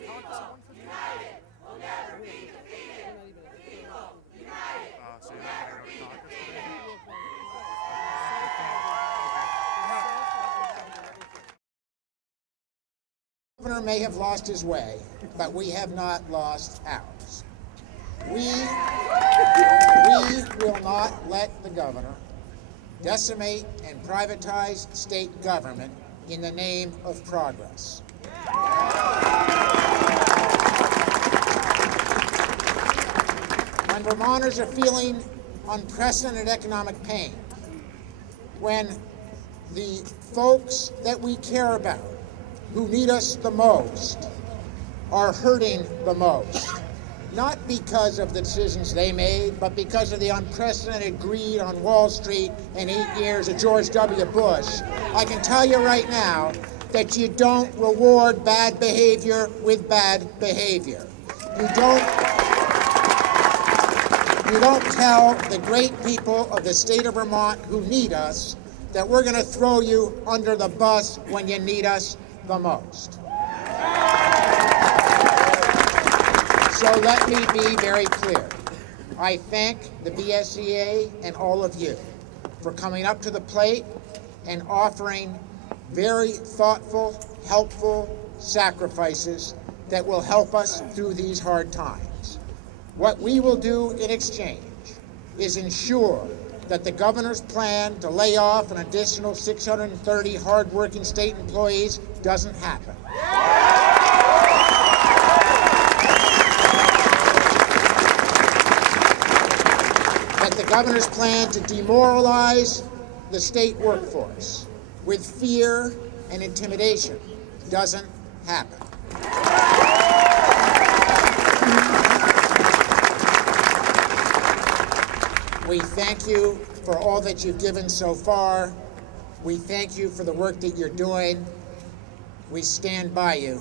So you're not going to go to caucus today? The governor may have lost his way, but we have not lost ours. We will not let the governor decimate and privatize state government in the name of progress. When Vermonters are feeling unprecedented economic pain, when the folks that we care about, who need us the most, are hurting the most, not because of the decisions they made, but because of the unprecedented greed on Wall Street and 8 years of George W. Bush, I can tell you right now that you don't reward bad behavior with bad behavior. You don't tell the great people of the state of Vermont who need us that we're going to throw you under the bus when you need us the most. So let me be very clear. I thank the VSEA and all of you for coming up to the plate and offering very thoughtful, helpful sacrifices that will help us through these hard times. What we will do in exchange is ensure that the governor's plan to lay off an additional 630 hardworking state employees doesn't happen. That the governor's plan to demoralize the state workforce with fear and intimidation doesn't happen. We thank you for all that you've given so far. We thank you for the work that you're doing. We stand by you.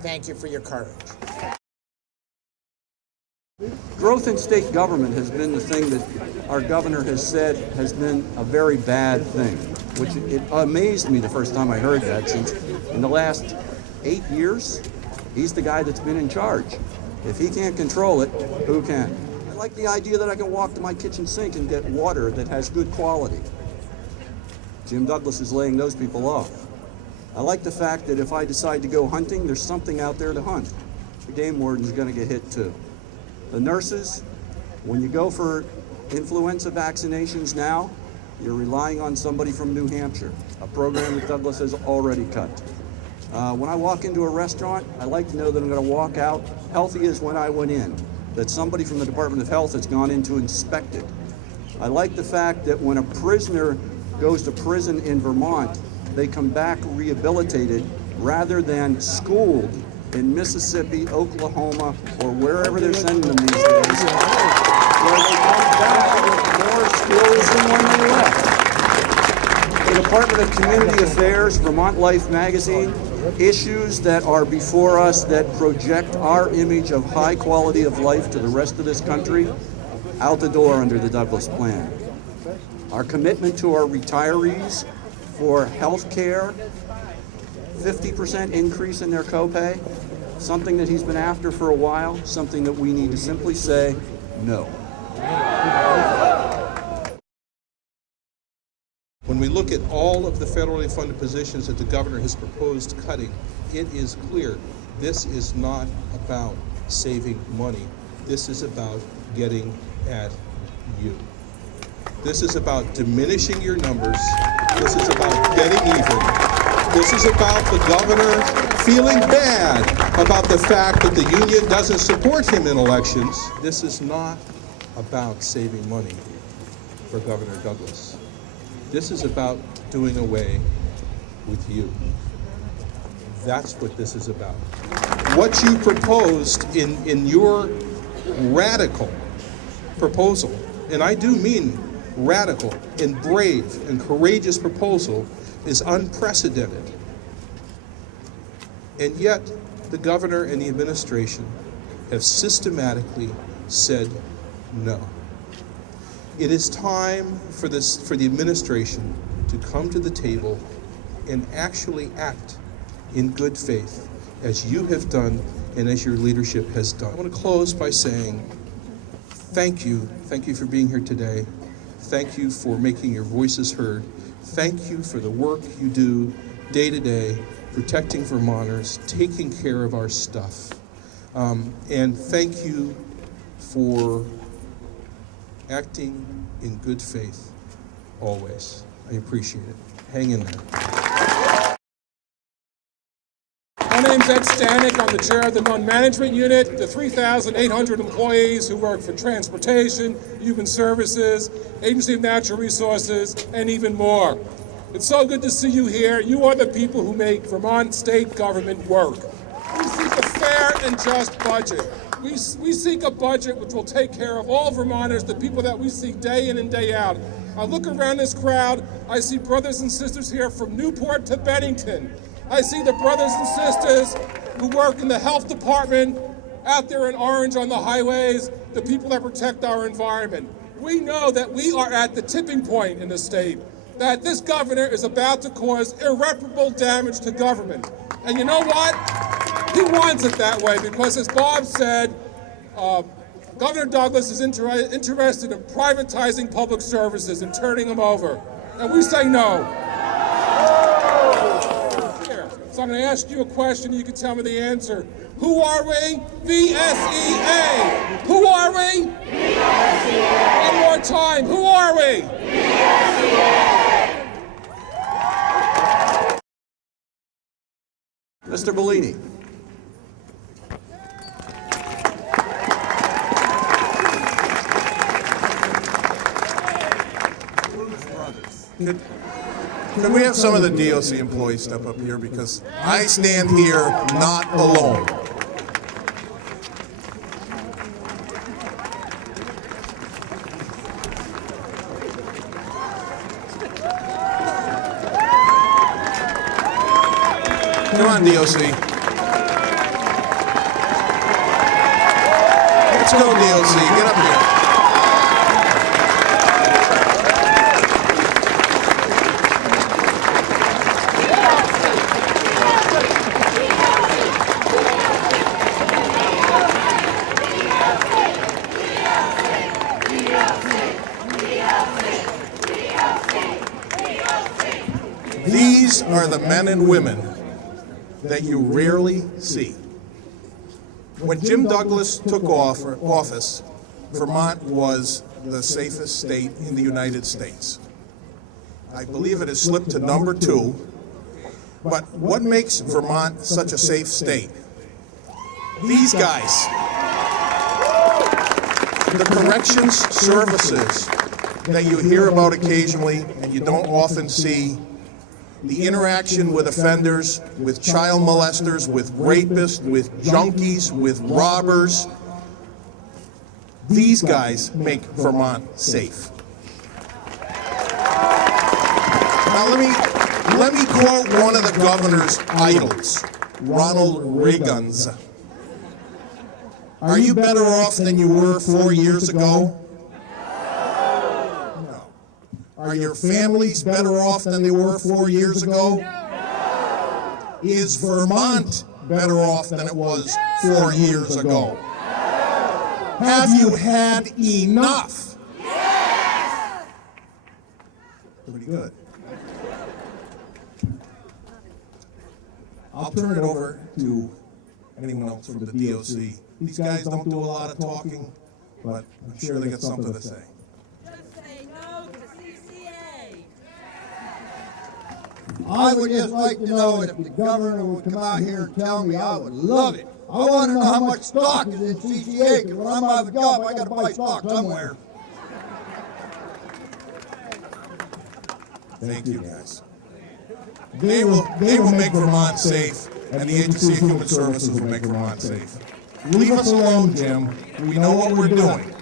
Thank you for your courage. Growth in state government has been the thing that our governor has said has been a very bad thing, which it amazed me the first time I heard that, since in the last 8 years, he's the guy that's been in charge. If he can't control it, who can? I like the idea that I can walk to my kitchen sink and get water that has good quality. Jim Douglas is laying those people off. I like the fact that if I decide to go hunting, there's something out there to hunt. The game warden's going to get hit too. The nurses, when you go for influenza vaccinations now, you're relying on somebody from New Hampshire, a program that Douglas has already cut. When I walk into a restaurant, I like to know that I'm going to walk out healthy as when I went in, that somebody from the Department of Health has gone in to inspect it. I like the fact that when a prisoner goes to prison in Vermont, they come back rehabilitated rather than schooled in Mississippi, Oklahoma, or wherever they're sending them these days, where they come back with more skills than when they left. The Department of Community Affairs, Vermont Life magazine, issues that are before us that project our image of high quality of life to the rest of this country, out the door under the Douglas plan. Our commitment to our retirees for health care, 50% increase in their copay, something that he's been after for a while, something that we need to simply say no. When we look at all of the federally funded positions that the governor has proposed cutting, it is clear this is not about saving money. This is about getting at you. This is about diminishing your numbers. This is about getting even. This is about the governor feeling bad about the fact that the union doesn't support him in elections. This is not about saving money for Governor Douglas. This is about doing away with you. That's what this is about. What you proposed in your radical proposal, and I do mean radical and brave and courageous proposal, is unprecedented. And yet, the governor and the administration have systematically said no. It is time for the administration to come to the table and actually act in good faith, as you have done and as your leadership has done. I want to close by saying thank you. Thank you for being here today. Thank you for making your voices heard. Thank you for the work you do day to day, protecting Vermonters, taking care of our stuff. And thank you for acting in good faith always. I appreciate it. Hang in there. My name's Ed Stanek. I'm the chair of the Mon Management Unit, the 3,800 employees who work for transportation, human services, Agency of Natural Resources, and even more. It's so good to see you here. You are the people who make Vermont state government work. We seek a fair and just budget. We seek a budget which will take care of all Vermonters, the people that we see day in and day out. I look around this crowd, I see brothers and sisters here from Newport to Bennington. I see the brothers and sisters who work in the health department, out there in Orange on the highways, the people that protect our environment. We know that we are at the tipping point in the state, that this governor is about to cause irreparable damage to government. And you know what? He wants it that way because, as Bob said, Governor Douglas is interested in privatizing public services and turning them over. And we say no. So I'm going to ask you a question, you can tell me the answer. Who are we? VSEA. Who are we? VSEA. One more time. Who are we? VSEA. Mr. Bellini. Could we have some of the DOC employees step up here, because I stand here not alone. Come on, DOC. Let's go, DOC. Get up here. These are the men and women that you rarely see. When Jim Douglas took office, Vermont was the safest state in the United States. I believe it has slipped to number 2. But what makes Vermont such a safe state? These guys. The corrections services that you hear about occasionally and you don't often see, the interaction with offenders, with child molesters, with rapists, with junkies, with robbers. These guys make Vermont safe. Now let me quote one of the governor's idols, Ronald Reagan's. Are you better off than you were 4 years ago? Are your families better off than they were 4 years ago? No. Is Vermont better off than it was 4 years ago? No. Have you had enough? Yes. Pretty good. I'll turn it over to anyone else from the DOC. These guys don't do a lot of talking, but I'm sure they got something to say. I would just like to know if the governor would come out here and tell me. I would love it. I want to know how much stock is in CCA, because when I'm out of a job, I got to buy stock somewhere. Thank you, guys. They will make Vermont safe, and the Agency of Human Services will make Vermont safe. Leave us alone, Jim. We know what we're doing.